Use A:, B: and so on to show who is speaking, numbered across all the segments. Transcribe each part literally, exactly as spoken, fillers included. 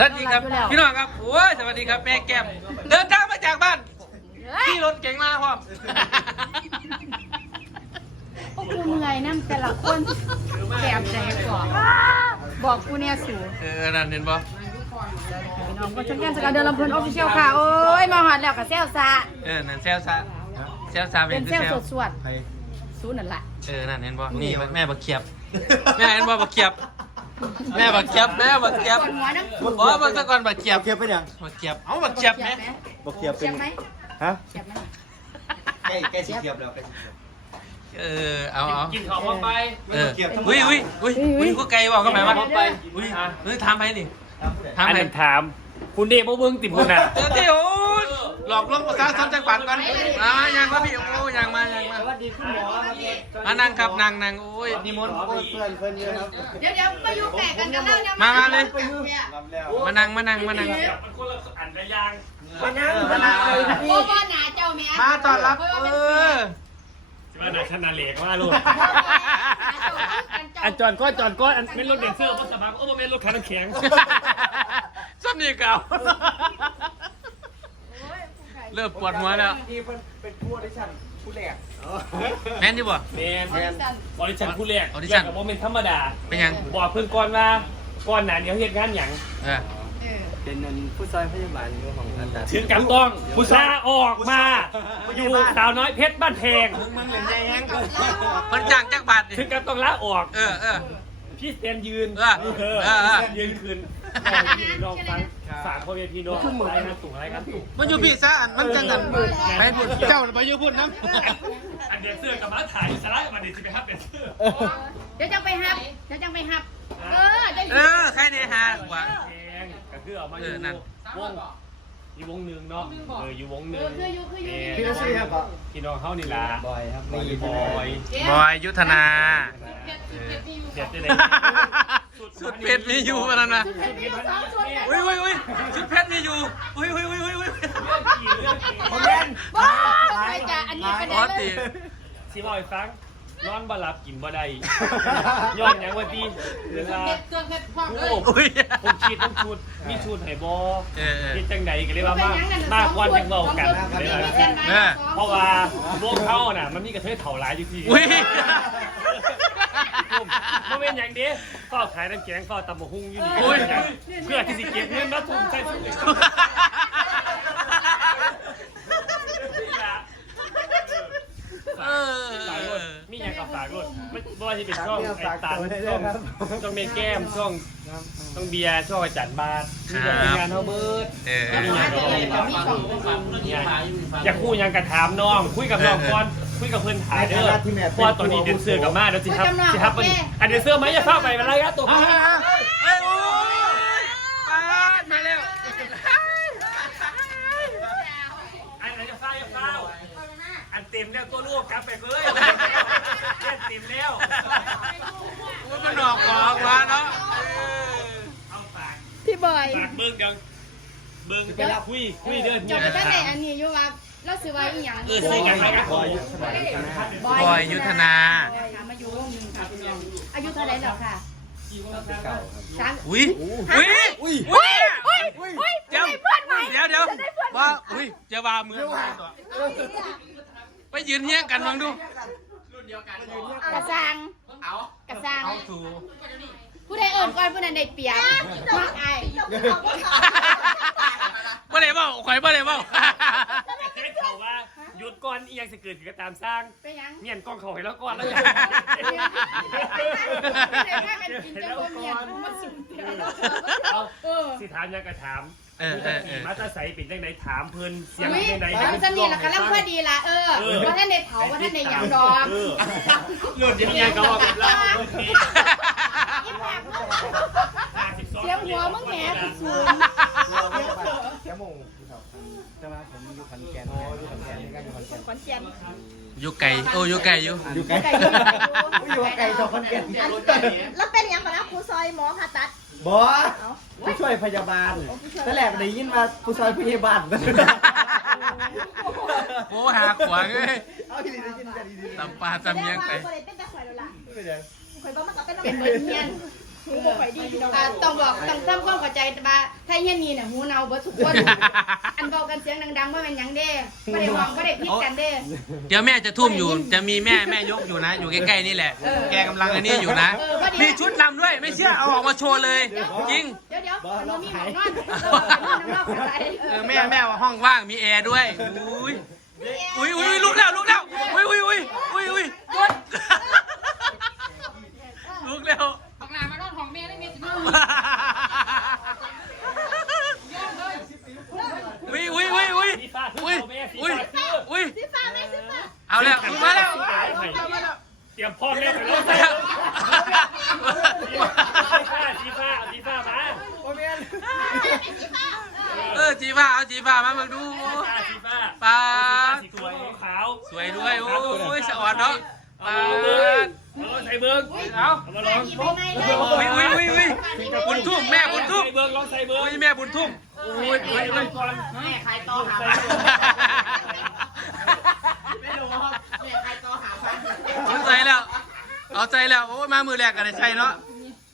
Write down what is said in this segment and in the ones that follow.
A: สวัสดีครับพี่น้องครับโอ้ยสวัสดีครับแม่แก้มเดินทางมาจากบ้านที่รถเก่งมาพร้อม
B: พวกกูเมื่อยนั่งแต่ละคนแกบใจก่อนบอกกูเนี่ยสู
A: เออนั่นเห็นปะ
B: พี่น้องก็ช่วยกันสกัดเดินลำเพลินออฟฟิเชียลค่ะโอ้ยมาหอดแล้วกับเซลซา
A: เออนั่นเซลซาเซลซาเป็
B: เป็น น
A: คือ
B: เซล
A: เซล
B: สดสวดสูนั่นแหละ
A: เออนั่นเห็นปะนี่แม่บักเขียบแม่เห็นปะบักเขียบแม่บักเขียบแม่บักเขียบ
B: ก่อนหัวนั่ง
A: บอกว่าบักตะกอนบักเขียบ
C: เกียบเป็นยัง
A: บักเขียบเอาบักเขียบไหม
C: บอกเกียบเป็
B: เจ็
C: น
B: บไหม
C: ฮะ
B: เจ็บไหม
C: ใกล้ใกล้สิเกียบแล้วใกล้สิเกียบ
A: เออเอาเอา
D: กินของมาไป
A: เอออุ้ยอุ้ยอุ้ยอุ้ยกูไกลบอกก็หมายว่าอุ้ยเฮ้ยทำไปนี่ทำ
D: อัน
A: ไป
D: นั้นถาม คุณเดชบ่เบิ่งติ่มคุณน่ะ
A: เดี๋ยวเดี๋ยวหลอกลวงประชาชนจังหวัดก่อนมามายังมาพี่โอ้ยังมายังมา
C: สวัสดีคุณหมอครับ
A: มานั่งครับนั่งนั่งโอ้ยนิมนต์
C: เพื่อนเพื่อนเยอะครับ
B: เดี๋ยวเดี๋ยวมาอยู่แตกกันกันแล้วเนี่ย
A: มามาเลย
C: รับแล้ว
A: มานั่งมานั่งมานั่ง
D: มันคนละอันละอย่าง
C: มานั่งมานั่ง
B: โอ้บ้านหนาเจ้าแม่
A: มาต้อนรับเออ
D: สิว่าน่ะขนาดเหล็กว่าลูกอันจอนก้อนจอนก้อนอันเป็นรถเดนเซอร์บ่สบายโอ้บ่แม่นรถคันน้ำแข็ง
A: ส้นนี่เก่าเริ่มปวดหัวแล้ว
C: ดีเป็นเป็นผู้ดิฉันผู้แรก
A: แม่นที่บ่
D: แม่นบริษัทผู้แรก
A: ออดิชั่น
D: กับบ่แม่นธรรมดา
A: เป็นยัง
D: บอกเพิ่นก่อนว่าก่อนหน้านี้เขาเฮ็ดงานหยัง
A: เออ
C: เป็นผู้ซอยพยาบาลของอาจารย์
D: ถึงกับต้องผู้ลาออกมาอยู่สาวน้อยเพชรบ้านแพง
C: มันเหมือนใจแห้ง
A: มันจ้างจักบาทดิ
D: ถึงกับต้องลาออก
A: เออเออ
D: พี่สแตนยืน
A: เออเออเออ
D: ยืนคืนพี่น้องฟังฝากพ่อแม่พี่น้องอะไรนะสูงอะไรกันสูง
A: มันอยู่พี่ซะอันมันจังกันไปพูดเจ้าไปอยู่พูดน้ำ
D: อันเดนเซอร์กับมาถ่ายสไลด์มาเดนซิไปฮับเดนเซอร์
B: เดี๋ยวจังไปฮับเดี๋ยวจังไปฮับเออจัง
A: เออใครเนี่ยฮะกว่า
D: แพงก็คือเอามาอ
A: เอยู่ อนั่น
D: วงอยู่วงหนึ่งเนาะเอออยู่วงหนึ่
B: เอง อคืออยู่คืออยู่
C: พี่ก็ซื้อครับ
D: พี่น้องเฮานี่ล่ะ
C: บอยครับ
D: บอยบอย
A: บอยยุทธนา
D: เด็ดได้ไหน
A: สุดเพชรมีอยู่มาแล้วนะ
B: มีอยู่สองชุดเนี่ย
A: อุ้ยอุ้ยอุ้ยชุดเพชรมีอยู่อุ้ยอุ้ยอุ้ยอุ้ยอุ้ย
C: ผมเล่น
B: บ้าไปจ้ะอันนี้ประ
A: อ
B: เด็
A: อน ตี
D: สิบ่อยฟังนอนบ่หลับกินบ่ได้ย้อนหยังว่าตีเวลา
B: เครื่องเพชรพร้อมเลย
A: อุ้ย
D: ผมคิดต้องชุดมีชุดให้บ่
A: เออเออ
D: คิดจังไดก็เลยว่ามามากกว่าจังเว้ากันเพราะว่าพวกเขาน่ะมันมีกระเทยเฒ่าหลายอยู่ที่
A: อุ้ย
D: มันเป็นอย่างนี้ก็ขายน้ำแกงก็ตำบะฮุ่งอยู่นี่เพื่อที่สิเก็บเงินมาทุ่มใส่ถุง
A: เออ
D: ฝากรถมีอย่างกับฝากรถไม่ว่าจะเป็นช่องไอ้ตันช่องช่องเมแก้มช่องต้องเบียร์ช่องไอ้จันบาทมีแบบงานเท่าเบิร์ด
A: เออ
D: มีอย่างกับอยากคุยยังกระถามน้องคุยกับน้องก่อนคุยกับเพื่อนถ่ายเด้อเพราะตอนนี้เดนเซอร์กับมาเดี๋ยวสิครับสิครับอันเดนเซอร์ไหมอย่าเข้าไปเป็นไรครับตัว
A: เอ้ยโอ้ยมาแล้ว
D: อันไหนจะเฝ้าจะเฝ้าอันเต็มแล้วตัวลูกกลับไปเลยเต็มแล้ว
A: มันออกของมาเนาะ
D: เอาปาก
B: พี่บอย
D: ปากเบิ้งยังเบิ้งคุยคุยเดิน
B: จบไปตั้งแต่อันนี้อยู่ว่าเราซื้อไว้อีหยัง
D: เออซื้อยังไงครับ
C: บอยยุทธนา
A: บอยยุทธนา
B: มาอยู่วงหนึ่งค่ะอายุเท่าไหร่แล้วค่ะ
C: เก่าครับ
B: สาม
A: อุ้ยอุ้ยอุ้ยอุ้ยอุ้ยเดี๋ยวเดี๋ยวเดี๋ยวว่าอุ้ยจะว่ามือไปยืนเฮี้ยงกันมองดู
B: กระซังกระซัง
A: เอาถู
B: ผู้ใดเอิ่นก่อนผู้นั้นได้เปรียบมากไอ้
A: บ่ได้เบ้าข่อยบ่ได้เบ้า
D: เจ๊เขาว่าหยุดก่อนอีกอย่างจะเกิดขึ้นก็ตามสร้าง
B: ไปยัง
D: เมียนกล้องเขาให้แล้วก่อนแล้ว
B: ไม่ได้พากันกินจะโมเมียนมาสุดเดียว
D: เอา
B: เออ
D: สิถามยังกระถาม
A: เออเออเออ
D: มาตาใสเป็นจังไหนถามเพิ่นเสียง
B: อุ้ย
D: จังไหน
B: ทำสนิทละกันแล้วพอดีละเออว่าท่านได้เผาว่าท่านได้หยำดอก
D: หลุดยังไงก็ว่าเป็นเล่าเสี
B: เสียงหัวมึงแหมสูง
C: แค่โมงใช่ไหมผมอยู่ขอนแก่นอยู่ขอนแก่นนี่ก็อยู่ขอนแก่น
B: ขอนแก่น
A: อยู่ไกลโอ้อยู่ไกลอยู่
C: อยู่ไกลอยู่ไกลจากขอนแก่น
E: แล้วเป็นอย่างก่อนนะครูซอยหมอผ่าตัด
C: บอสผู้ช่วยพยาบาลแต่แหลกได้ยินว่าผู้ช่วยพยาบาล
A: โอ้หาขวางเลย
C: เอาดีได้ยินกันดี
A: ตำปลาตำเมียงไป
E: คนเลยเป็นแต่ข่อยแล้วล่ะ
C: ไม่เป็นไร
E: ข่อยบอกมันก็เป็น
B: เป็นเบอร์เนียน
E: หูบ่ค่อยดีพี่น้อง
B: อ่าต้องบอกต้องทำความเข้าใจว่าถ้าเฮียนี่เนี่ยหูเนาเบิดทุกคน อันเบากันเสียงดังๆว่ามันหยังเด้ไม่ได้หวังไม่ได้พิดกันเด้
A: เดี๋ยวแม่จะทุ่มอยู่ จะมีแม่แม่ยกอยู่นะ อยู่ใกล้ๆนี่แหละ แกกำลังอันนี้อยู่นะ มีชุดลำด้วย ไม่เชื่อเอาออกมาโชว์เลย จริง
B: เดี๋ยวเดี๋ยวเรามีหมอนอนเรานอนน้ำนอกอะไร
A: เออแม่แม่ว่าห้องว่างมีแอร์ด้วย อุ้ยอุ้ยอุ้ยลุกแล้วลุกแล้วอุ้ยอุ้ยอุ้ยอุ้ยอุ้ยลุกแล้ว
B: บักหลามานอนของแม่ได้เมียจะนอน
A: อุ้ยอุ้ยอุ้ยอุ้ย
D: สีฟ้า
A: อุ้ย
D: แม่สี
A: อุ้ย
D: ฟ้า
A: อุ้ย
E: สีฟ้าแม่สีฟ้า
A: เอาแล้วมาแล้ว
D: เตรียมพร้อมแล้วไปแล้วสีฟ้าสีฟ้าสีฟ้ามา
C: โอ้แม่น
A: เออจีฟ้าเอาจีฟ้ามามาดู
D: สีฟ้าสีฟ้า
A: ปาด
D: สีสวยขาว
A: สวยด้วยโอ้ยสะอ่อนเนาะปาด
D: เออใส่เบิ้ง
A: เอา
D: เอามาลอง
A: อุ้ยอุ้ยอุ้ยอุ้ยบุญทุ่มแม่บุญทุ่ม
D: ใส่เบิ้งลองใส่เบิ้ง
A: อุ้ยแม่บุญทุ่มอุ้ยอุ้ยอุ้ย
D: ก่อน
B: แม่ขายต่อหา
E: ไม่รู้ว่าแม่ใครต่อหาพัน
A: เอาใจแล้ว เอาใจแล้ว โอ้ยมามือแรกกันได้ใช่เนาะ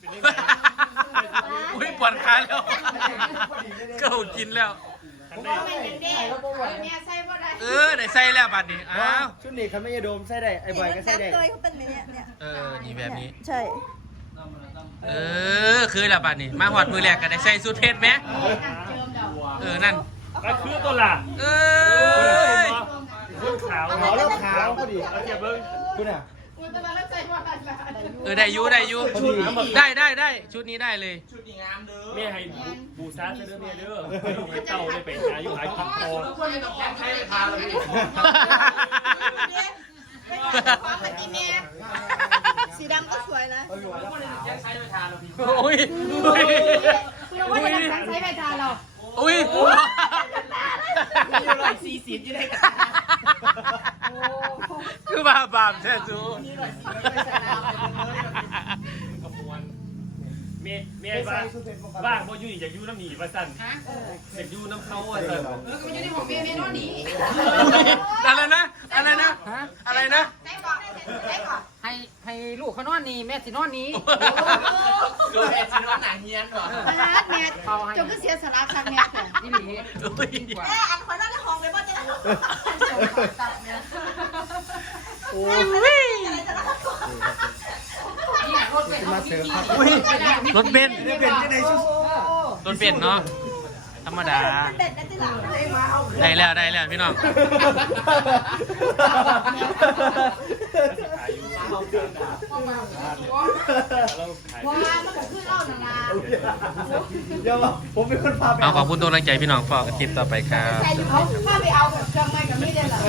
A: อุ้ยปวดขาแล้วเก้ากินแล้ว
B: แม่ยังเด้แม่ใส่บ่ได้
A: เออได้ใส่แล้วบัดนี้ อ้าว
C: ชุดนี้เขาไม่ยาดมใส่ได้ไอ้บอยก็ใส่ได้
E: เลยเขาเป็นแบบเนี้ยเนี่ย
A: เออ นี่แบบนี้
E: ใช่
A: เออ คือแล้วบัดนี้ มาหอดมือแรกกันได้ใส่สูทเพชรไหม
B: เจิมดอก
A: เออ นั่น
D: ก็คือตัวละ
A: เอ้ย
D: คนขาว
C: ขาวแล้วขาวพอดี
D: เอาเทียบเบิ้ง
C: คุณอ่ะ
B: มันจะมาแล้วใส่บ่ได้
A: เออ ได้อยูได้อยูได้ได้ได้ชุดนี้ได้เลย
D: แม่ให้บูซาเด้อแม่เด้อให้เต่าได้ไปหาอยู่หากินพอ
E: ความปฏิเมียสีดำก็สวยนะ
A: โอ้ย
B: เราว่าจะสั่งใช้ไปทานเรา
A: อุ้ย
C: สี่สิบยี่ได้กัน
A: คือบาบาปแท้จู
D: แม่แม่ว่าว่างบ่อยู่อยากอยู่น้ำหนีว่าสั่นอยากอยู่น้ำเขาว่าสั่น
B: เออก็ไม่ใช่ที่ของแม่แม่นอนหนี
A: อะไรนะ อะไรนะ อะไรนะ
B: ได้ก่อนได้ก่อน
F: ให้ให้ลูกเขานอนนี่แม่สินอนนี้
C: ดูแม่ชิ้นว่าหนังเฮียนเหรอ
B: มาแม่จงก็เสียสละครั้งแม่
F: นี่หลี
A: อุ้ย
E: แม่อันคนนั้นในห้องเลยว่าจะได้
C: โอ้
F: นี่รถเป็น
C: มาเสริมครับ
A: อุ้ยรถเบนซ์
C: นี่เป็นที่ไหนชุด
A: รถเบนซ์เนาะ ธรรมดา
E: เด็ดนะที่หลังเลยมาเอา
A: ได้แล้วได้แล้วพี่น้อง
D: ขายอยู่เราขาย
B: ว่ามันก็คือเล่านานา
C: เดี๋ยวผมเป็นคนพาไป
A: เอาขอบคุณตัวกำลังใจพี่น้องฝากกันติดต่อไปครับ
B: ใครอยู่เขาถ้าไปเอาแบบเครื่องไม้กับมีดเลยเหรอ